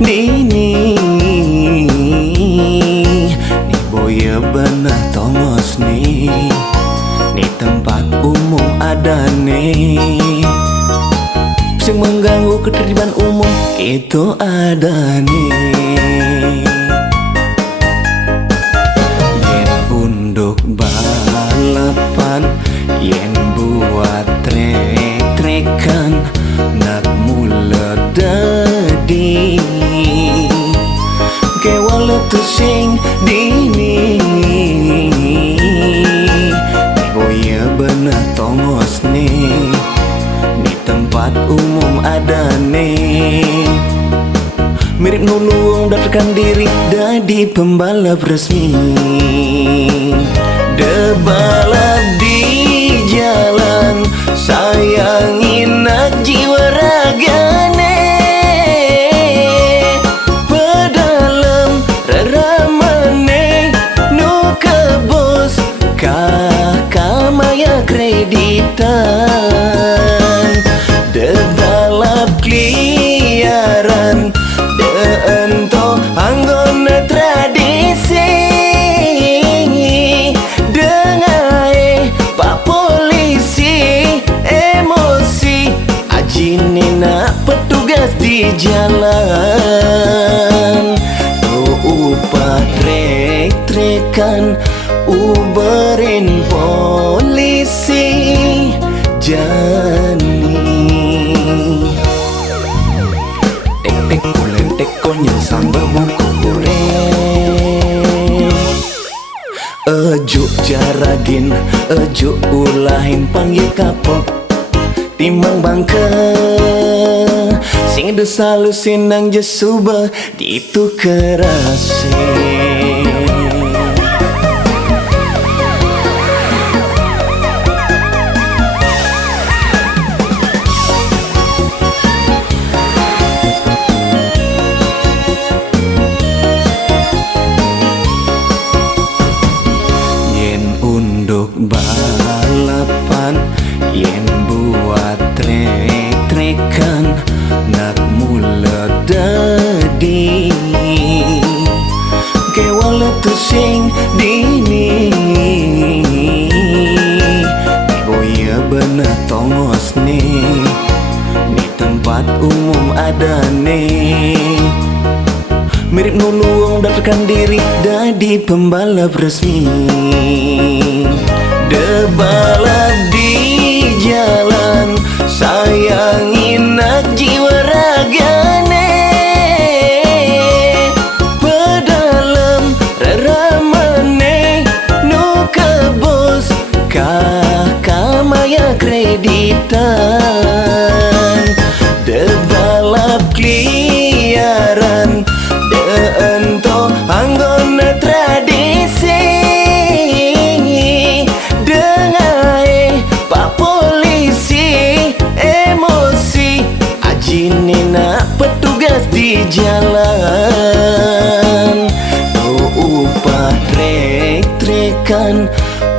dini. Ni boya benah tongos ni tempat umum ada nih. Sing mengganggu ketertiban umum itu ada nih. Yen unduk balapan, yen buat trek-trekan, nak mula dadi kewala tu sing dini. Boya benah tongos nih, di tempat umum ada nih. Mirip nulung daftarkan diri jadi pembalap resmi. Debalap di jalan, sayangin nak jiwa ragane. Pedalam raramane nu kebos kakamaya kreditan. Debalap kliaran ento anggona tradisi. Dengai pak polisi emosi, ajine nak petugas di jalan. Upah trek-trekan, uberin polisi jani. Tek-tek kulen-tek konyol sambal buku goreng. Ejuk jaragin, ejuk ulahin panggil kapok, timbang bangke. Sing selalu sinang jesuba itu kerase. Balapan, yen buat trek-trekan, nak mula dadi kewala tu sing dini. Boya benah tongos nih, di tempat umum ada nih. Mirip nulung daftarkan diri jadi pembalap resmi. Debalap di jalan, sayangin nak jiwa ragane. Pedalam raramane nu kebos kakamaya kreditan. Debalap kliaran ento anggona tradisi. Dengai pak polisi emosi, ajine nak petugas di jalan. Upah trek-trekan,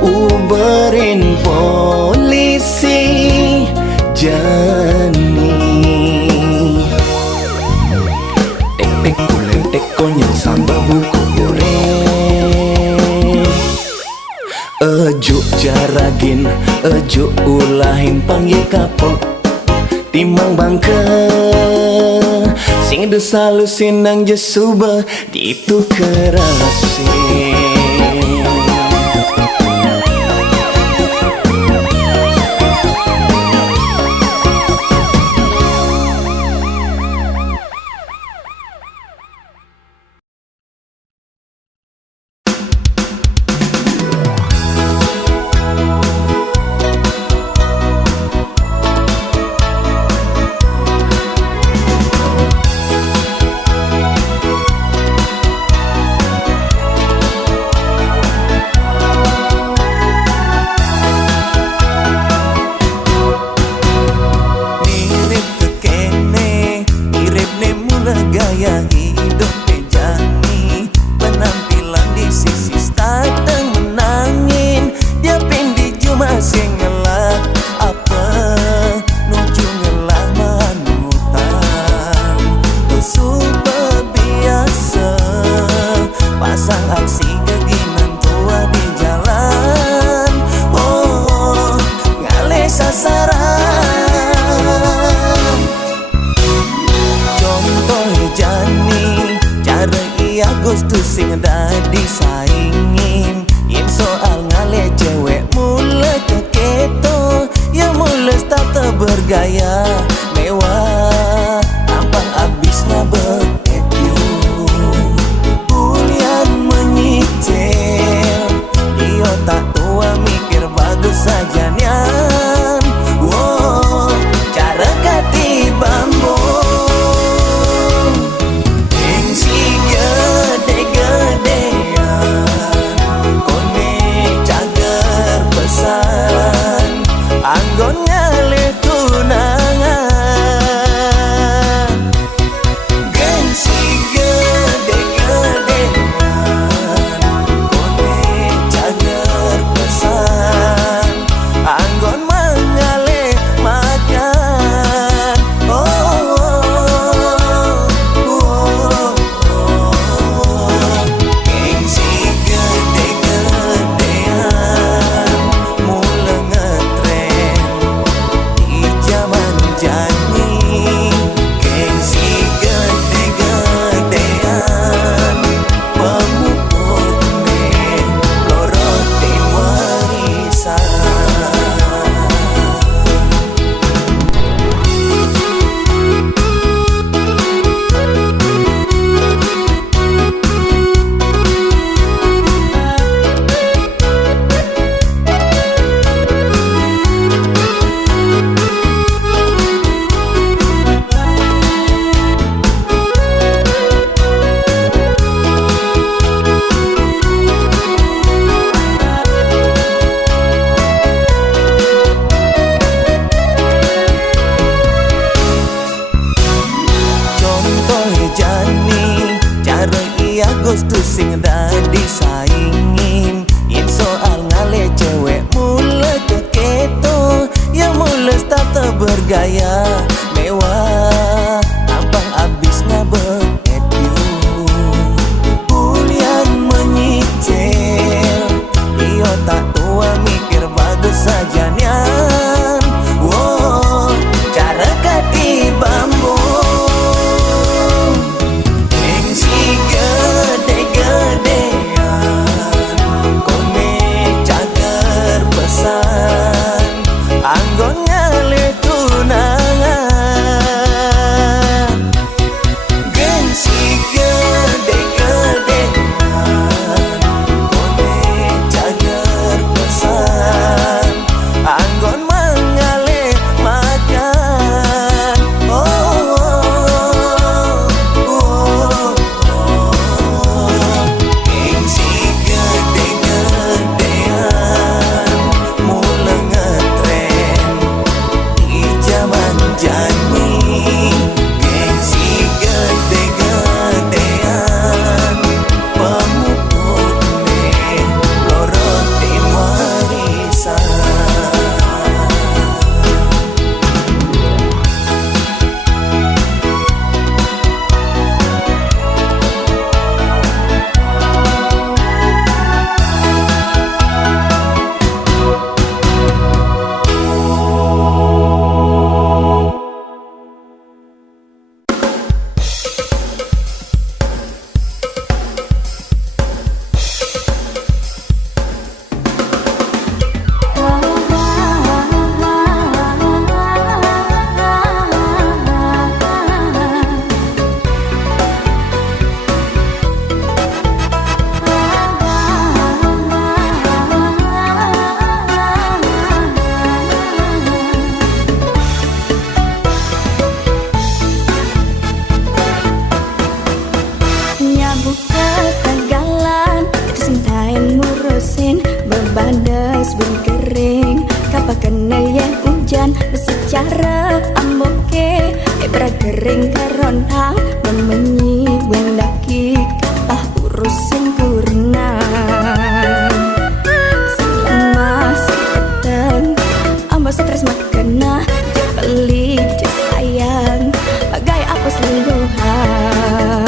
uberin polisi jani. Tek-tek kulen-tek konyol sambal buku goreng. Ejuk jaragin, ejuk ulahin panggil kapok, timbang bangke. Sing selalu sinang jesuba itu kerase. bergaya mewah, tampak habisnya beretyu. Bulian menyicil, dia tak tua mikir bagus saja nian. Wow, cara kati bambu gengsi gede-gedean, kone cager pesan anggon ngalih tunangan. Gengsi gede-gedean, kone cager pesan anggon mengalih makan. Gengsi gede-gedean mula ngetren di zaman jani. Gengsi gede-gedean pemuput nih lorotin warisan. Contoh jani cara ia Agustus sing dadi saingin. Yen soal ngale cewek mula keketo, ya mula tata bergaya mewah, tampang abisnya beretyu. Bulian menyicil, dia tak tua mikir bagus saja nian. Wow, cara kati bambu gengsi gede-gedean, kone cager pesan anggon ngalih tunangan. Gengsi gede-gedean, kone cager pesan anggon mengalih makan. Gengsi gede-gedean mula ngetren di zaman jani. Gengsi gede-gedean pemuput nih lorotin warisan. Nyabuk ketanggalan, kesintain ngurusin bebandes bun kering. Kapa kena yang hujan secara amboke, berat kering karonang memenyi wendaki kapah urusin kurenang. Selama seketeng amba stres makena je beli je sayang bagai apa selingkuhan.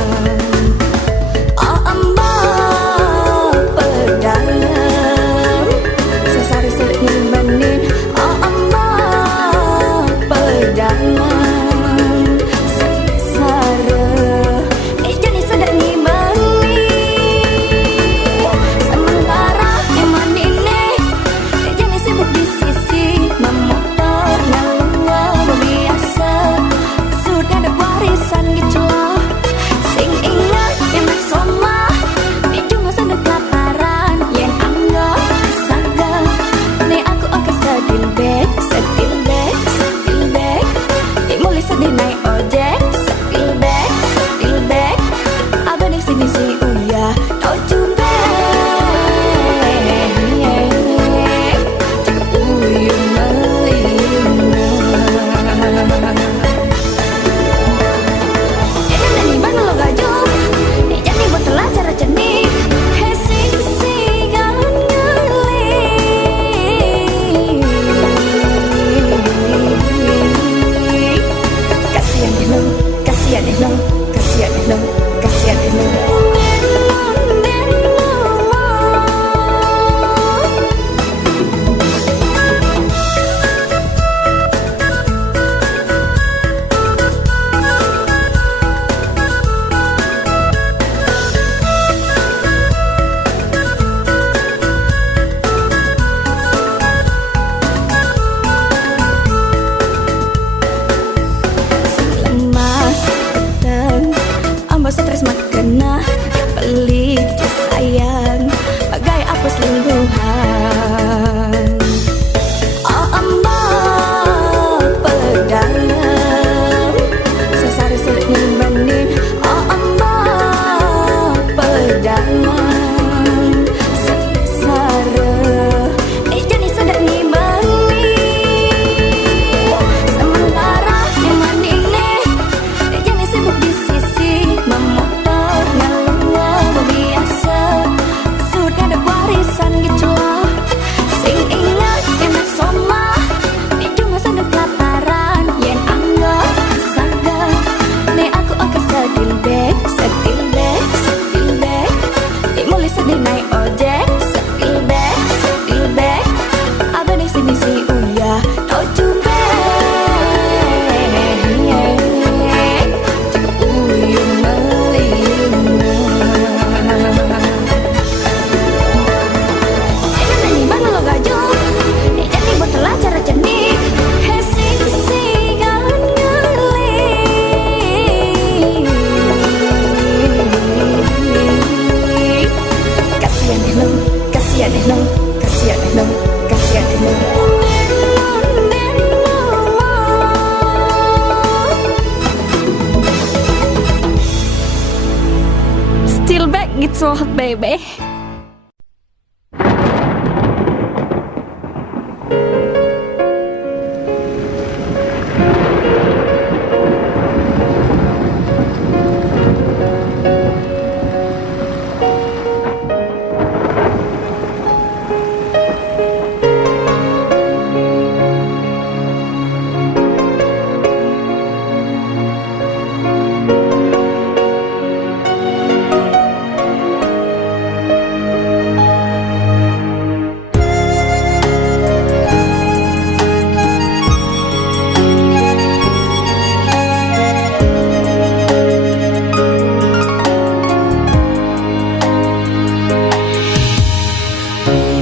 so hot, baby.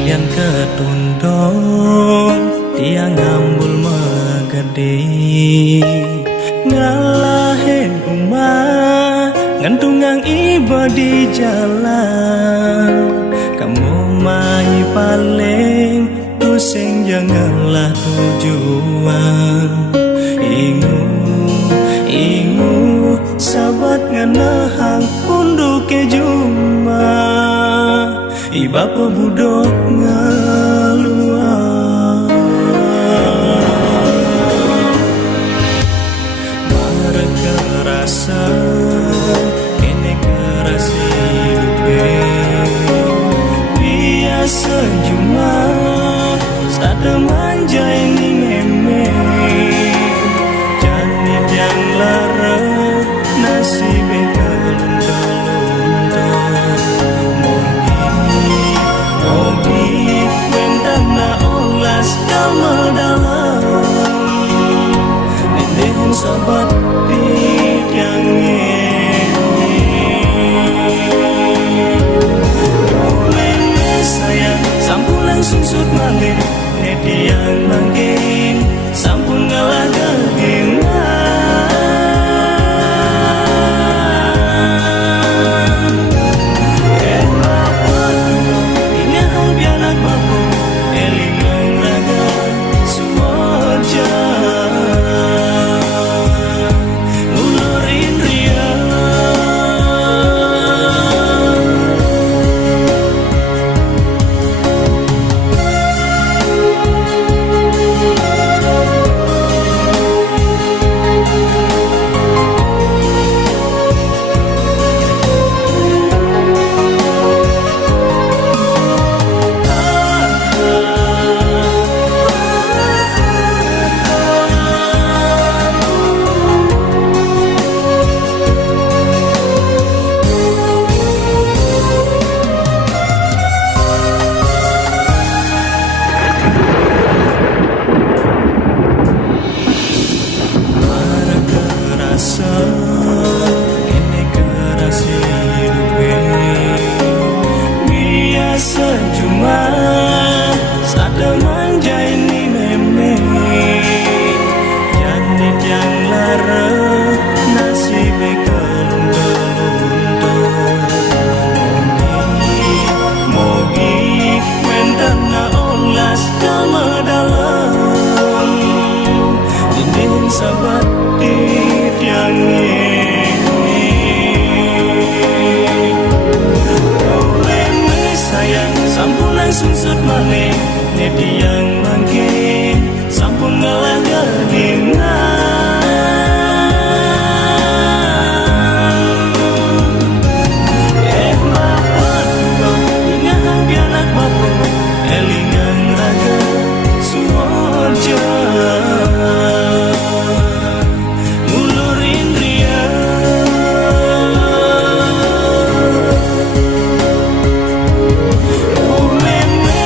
Yang ketundong dia ngambul megede ngalahin umah ngantungang iba di jalan kamu mai paling pusing janganlah tujuan ingu sahabat nganahang unduke juma iba pebudok ngaluar marah kerasa kene kerasa hidupe biasa cuma sada manja ini meme janit yang lara nasib sahabat di tiang ini sayang sampun langsung sud malih tiang mangkin sampun ngalah kegingan bapak ini hal anak bapak elingang raga suarja ini kerasa hidupe biasa cuma sada manja ini meme janit yang lara nasib mogi mentana olas kamadalam dinding sahabat di tiang sayang sampun langsung sud malih nedi yang mangkin sampun ngalah kegingan bapak ingat bianak bapak elingang raga suarja ngulurin ria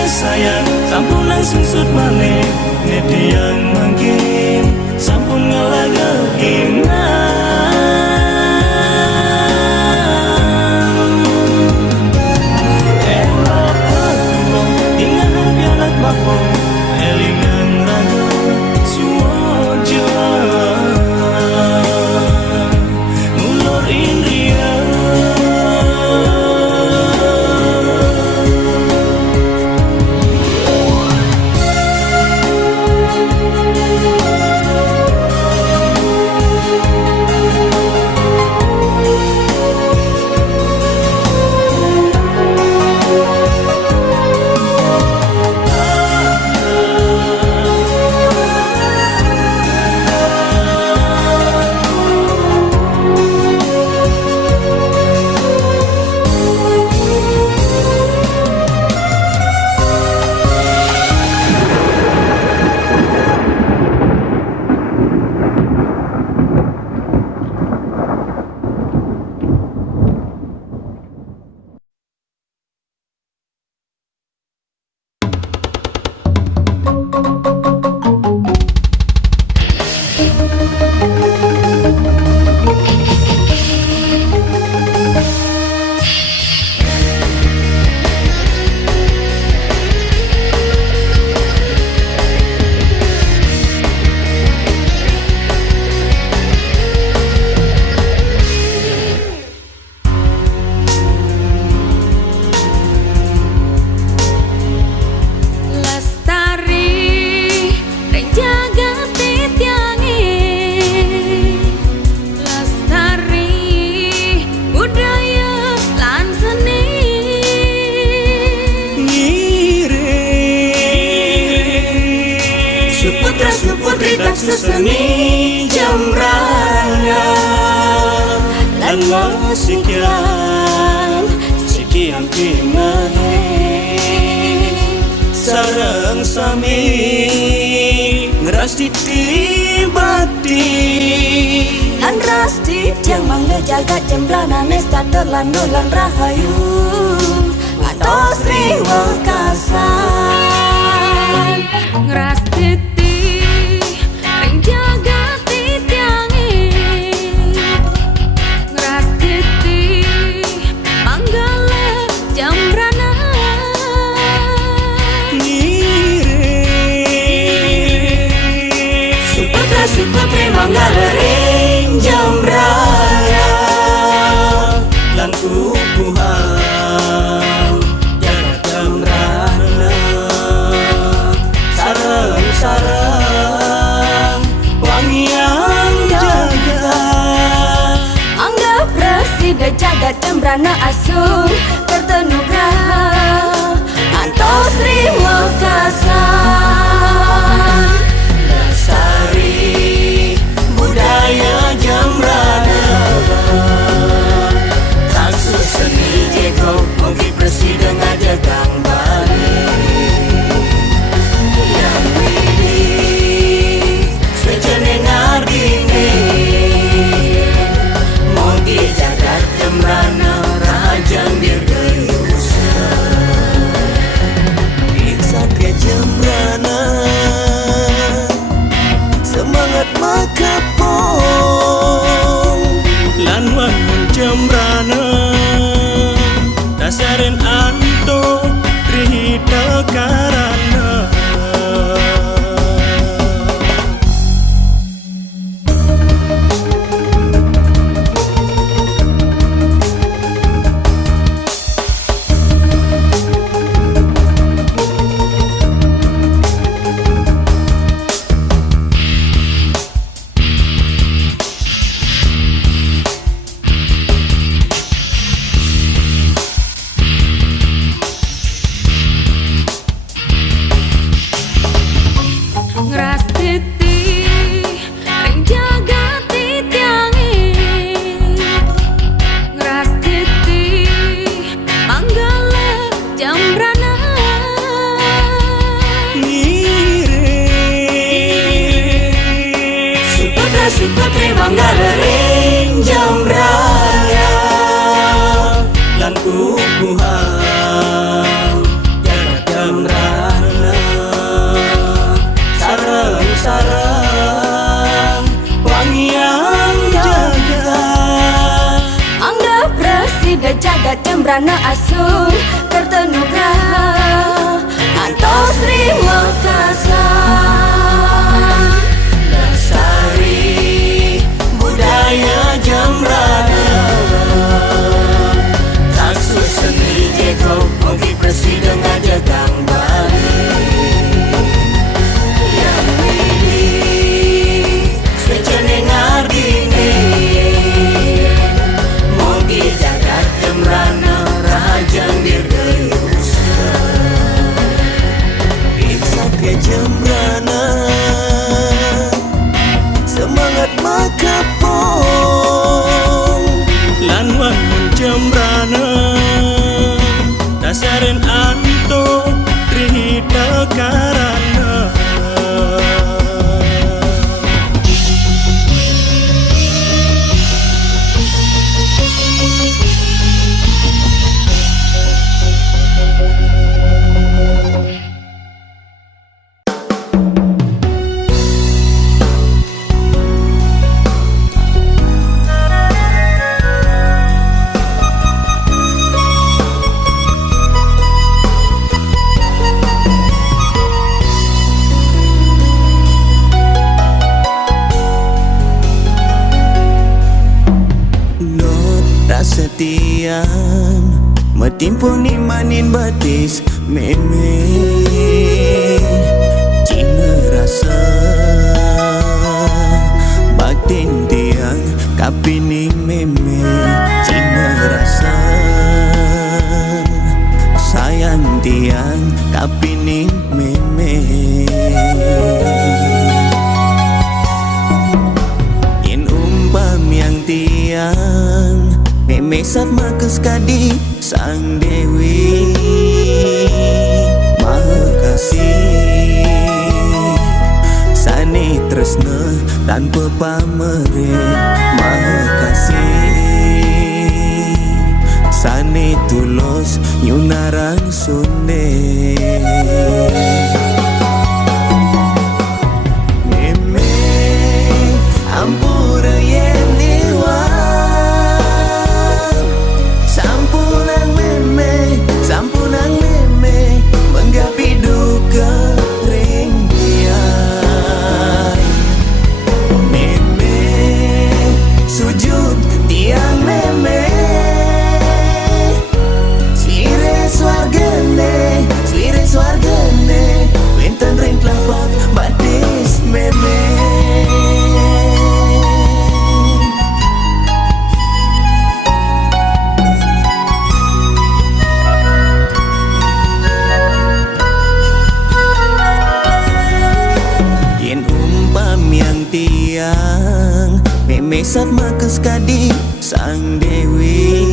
sayang sampun langsung sud malih suseni jembrana lan sekian pimahe sareng sami ngeras ditibati lan rasti yang mangga jagat jembrana nesta telan dolan rahayu atau Sri Wekasan ngeras titi ring jagat titiangi ngeras titi manggale jembrana Suputri manggale ring jembrana lan kukuhan jagat jembrana sareng wangian jagat anggap resida jagat jembrana asung tertenugrah antos Sri Wekasan lestari budaya jembrana taksus seni jego mungkin presiden ngajagang Bali yang widi swecene ngardini mungkin jagat jembrana rajang dirgayusa iksak ke jembrana semangat makapong lan wangun jembrana dasarin anto rihita karana ngeras titi ring jagat titiangi ngeras titi manggale jembrana Suputri manggale ring jembrana lan kukuhan jagat jembrana sareng wangian jagat anggap resida jagat jembrana asung tertenugrah antos Sri Wekasan lestari budaya jembrana taksus seni jego mungkin presiden ngajagang Bali yang widi swecene ngardini mungkin jagat jembrana rajang dirgayusa iksak ke jembrana semangat makapong lan wangun jembrana dasarin anto rihita karana setian metimpuni manin batis meme cina rasa batin tiang kapini meme cina rasa sayang tiang kapini meme Memesat makes kadi sang Dewi Maha Kasih Sane tresna tanpa pamrih Maha Kasih Sane tulus nyunarang sunde Meme ampura yen iwan Sampunang meme menggapi duka ring tiang Meme sujud tiang meme Swire swargane Winten ring kelapak badis meme Yen umpam yang tiang Memesat makes kadi sang Dewi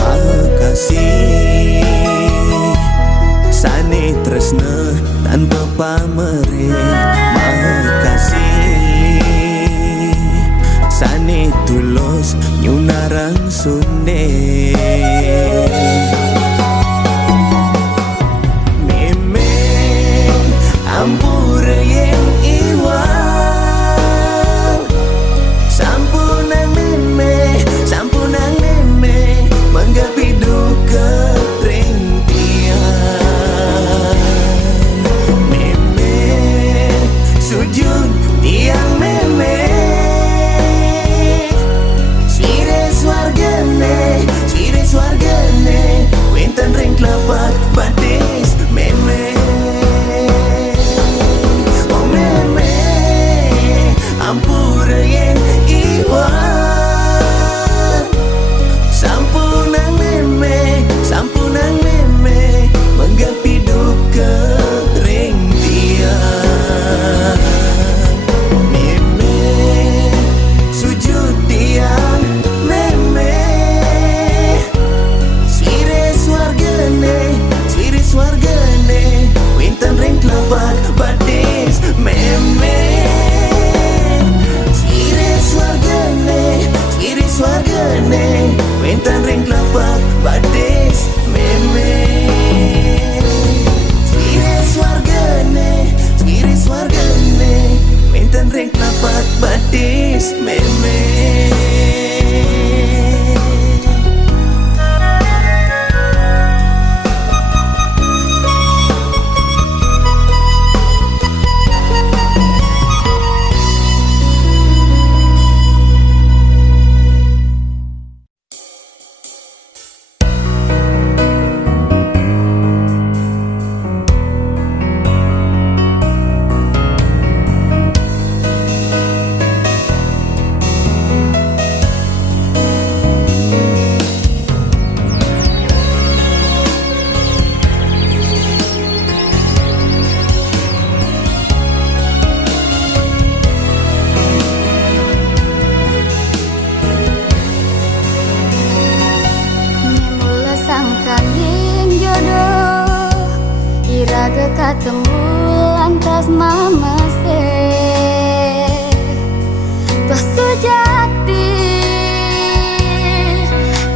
Maha Kasih Sane tresna tanpa pamrih Maha Kasih Sane tulus nyunarang sunde Meme ampura yen iwan Sampunang meme menggapi duka ring tiang Meme sujud tiang meme Swire swargane Winten ring kelapak badis meme Oh meme ampura yen iwan Sampunang meme menggapi duka ring tiang Meme sujud tiang meme Swire swargane Winten ring kelapak badis meme Swire swargane Winten ring kelapak badis meme Swire swargane Winten ring kelapak badis meme Ketemu lantas mamase Tuh sujati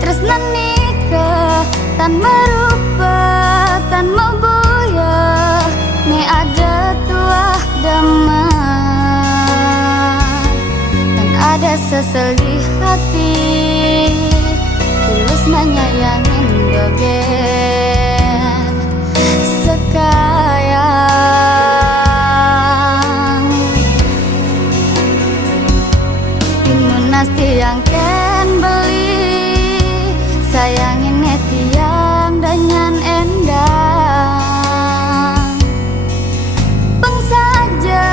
Tresna nikah tan merupa tan membuya Ne ada tuah damai Dan ada sesel di hati Tulus menyayangin dogen sekayang Imunas tiang ken beli Sayangin tiang dengan endang Peng saja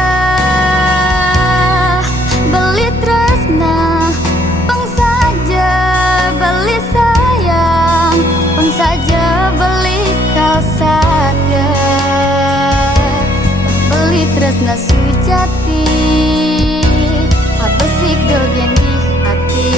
beli tresna Peng saja beli sayang Peng saja beli kalsada Beli tresna sujati Abesik dogen di hati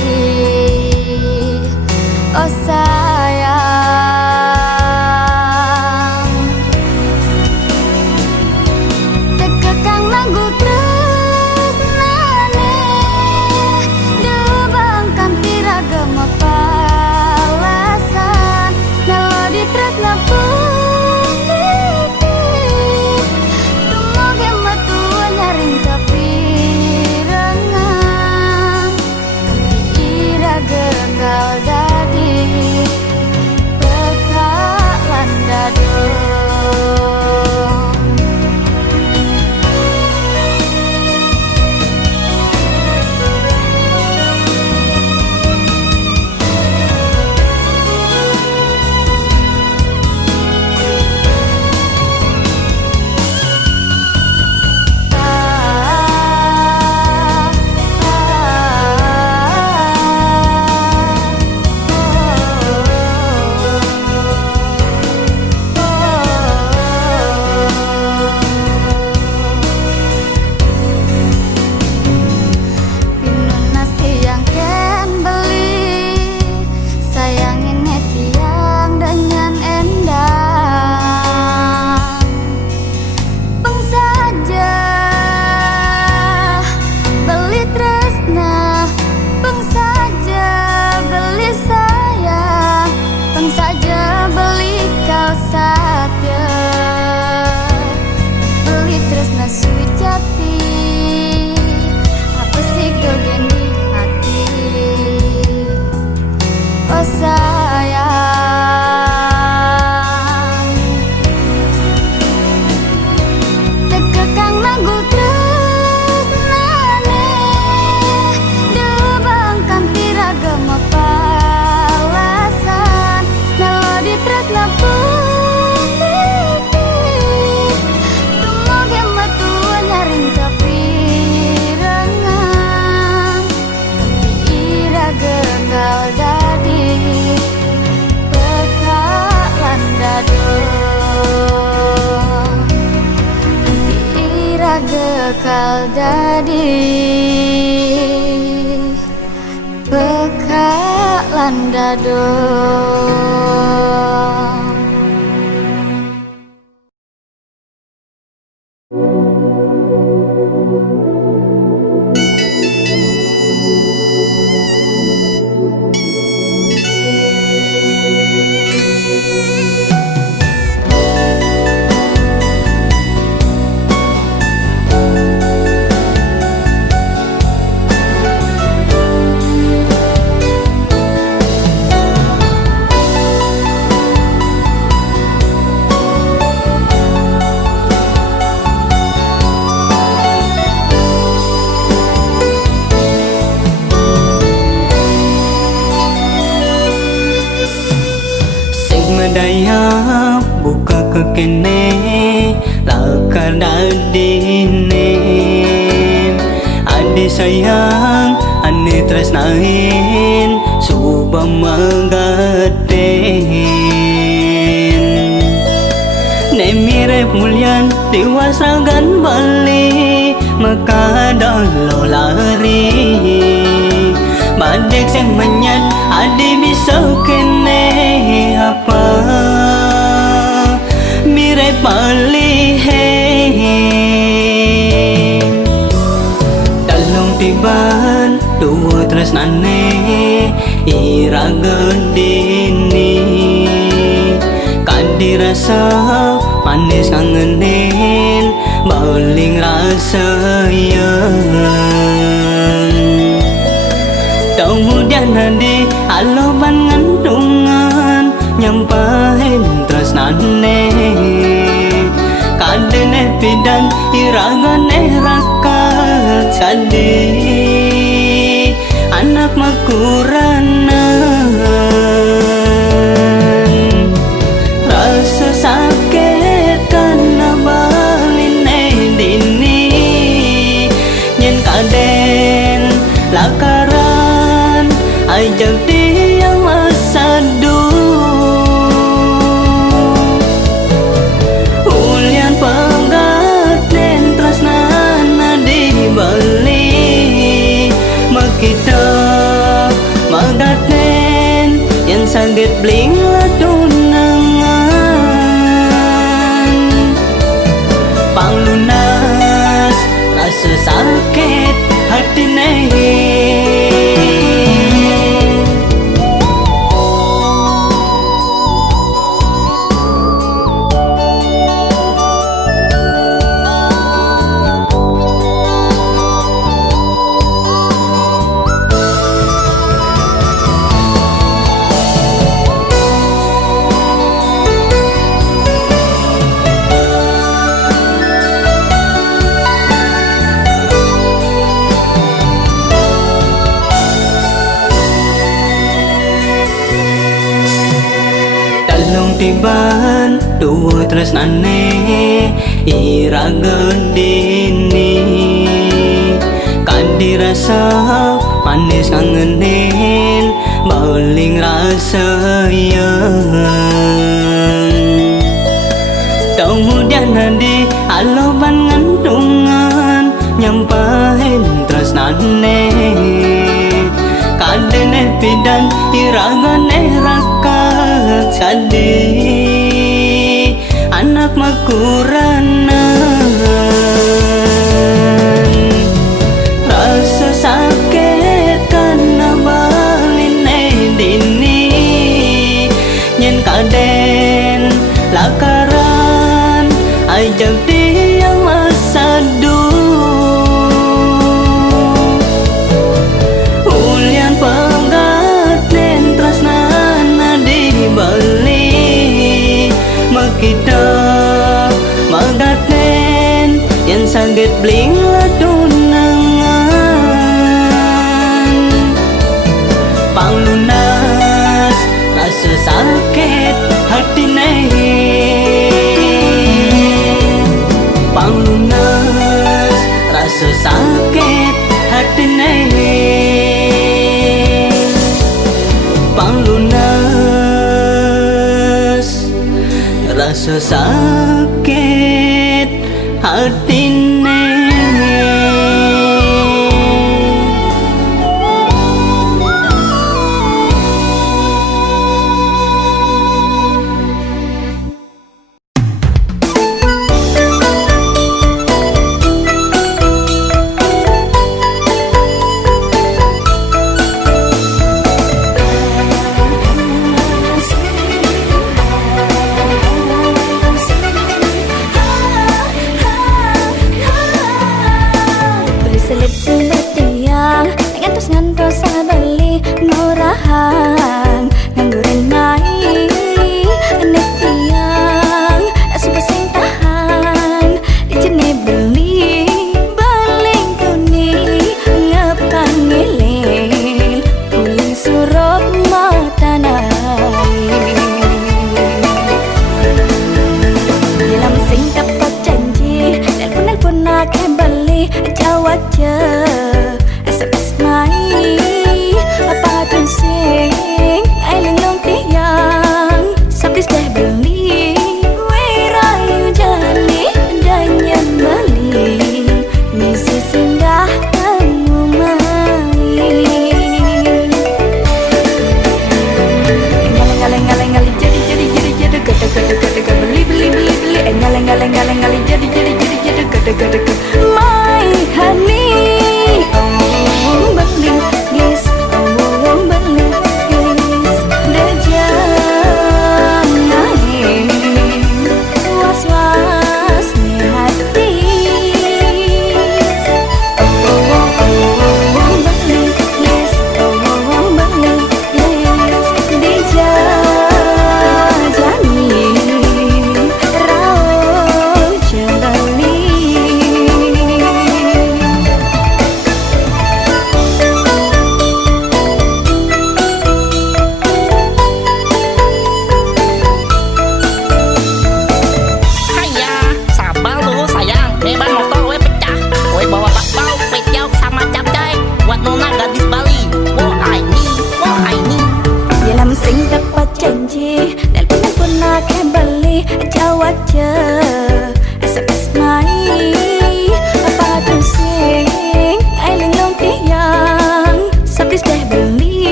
jadi bekalan dado. Daya buka ke kene laka dadine adi sayang ane tresnain suba magaten ne mirip mulyan diwasagan bali maka dolo lari badek sing menyat adi bisa kene apa mirip bali dalung tiban dua tresnane iragan dini kadi rasa manis kangenin baling rasa kemudian nanti aloban ngandungan nyampahin tresnane kadene pidan iragane rakat sadi anak makuranan rasa sakit karena baline dini nyen kaden lakaran ajak dia masa ulian penggaten tresnana di bali makita magaten yang sangat bling ladunangan panglunas rasa sakit hati nehi. Tiban dua tresnane iragan dini kadi rasa manis kangenin baling rasa kemudian nanti aloban ngandungan nyampahin tresnane kadene pidan iragane rakat sadi anak makuranan rasa sakit karena baline dini nyen kaden lakaran ajak dia masa ulian penggaten tresnana di bali makita magaten yang sangat bling ladunangan panglunas rasa sakit hati nehi panglunas rasa sakit hati nehi panglunas rasa sakit hati nehi.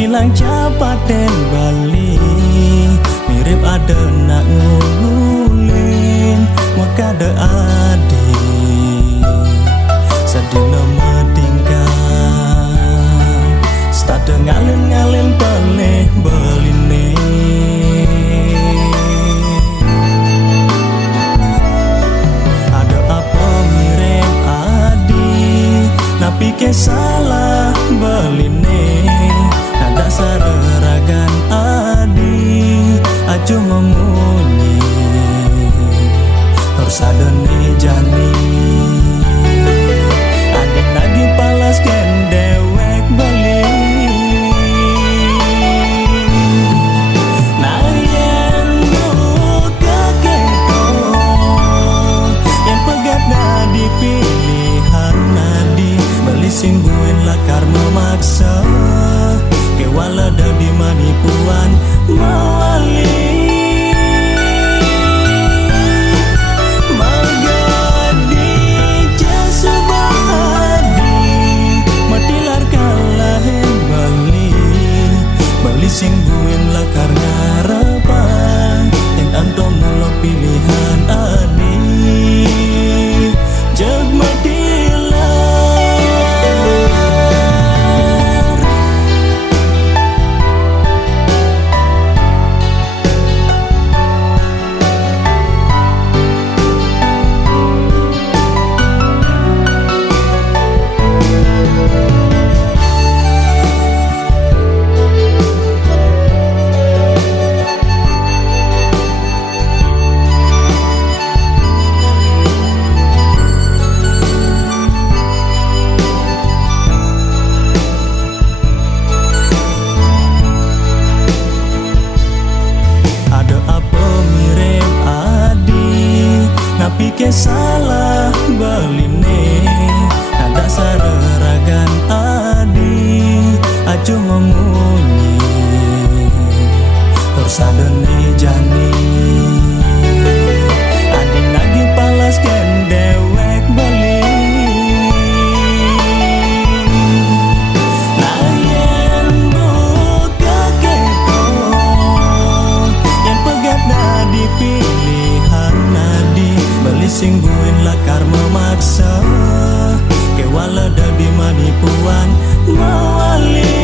bilang cepat dan bali, mirip ada nak ngulin wakada adi sedina metingkang stade ngalin-ngalin peleh beline. Ada apa mirip adi napi ke salah beline, nada sareragan adi acu memunyi terus ada nih jani adik lagi palas ken dewek beli. Nah yang buka keto yang pegat nadi pilihan nadi beli singguin lakar memaksa kewala di manipuan mawali. Magadi jasa bahadi matilar kalahin bali singguin lakar ngarapan yang anto mulo pilihan adi jag matilar. Napi salah beline ada sareragan adi acu memunyi terus ada nih jani adik lagi palas ken dewek beli. Nah yang buka keto yang pegat nadi pilihan nadi beli singguin lakar memaksa kewala di manipuan mawali.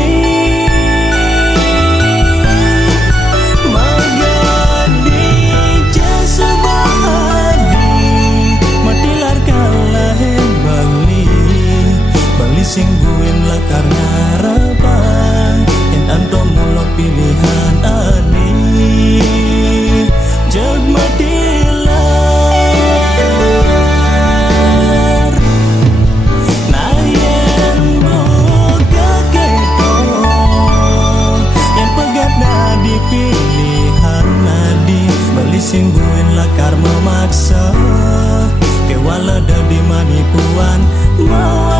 Magadi jasa bahadi matilar kalahin bali singguin lakar ngarapan yang anto mulo pilihan adi jag matilar. Nah yang buka keto yang pegat nadi pilihan nadi beli singguin lakar memaksa kewala di manipuan mawali.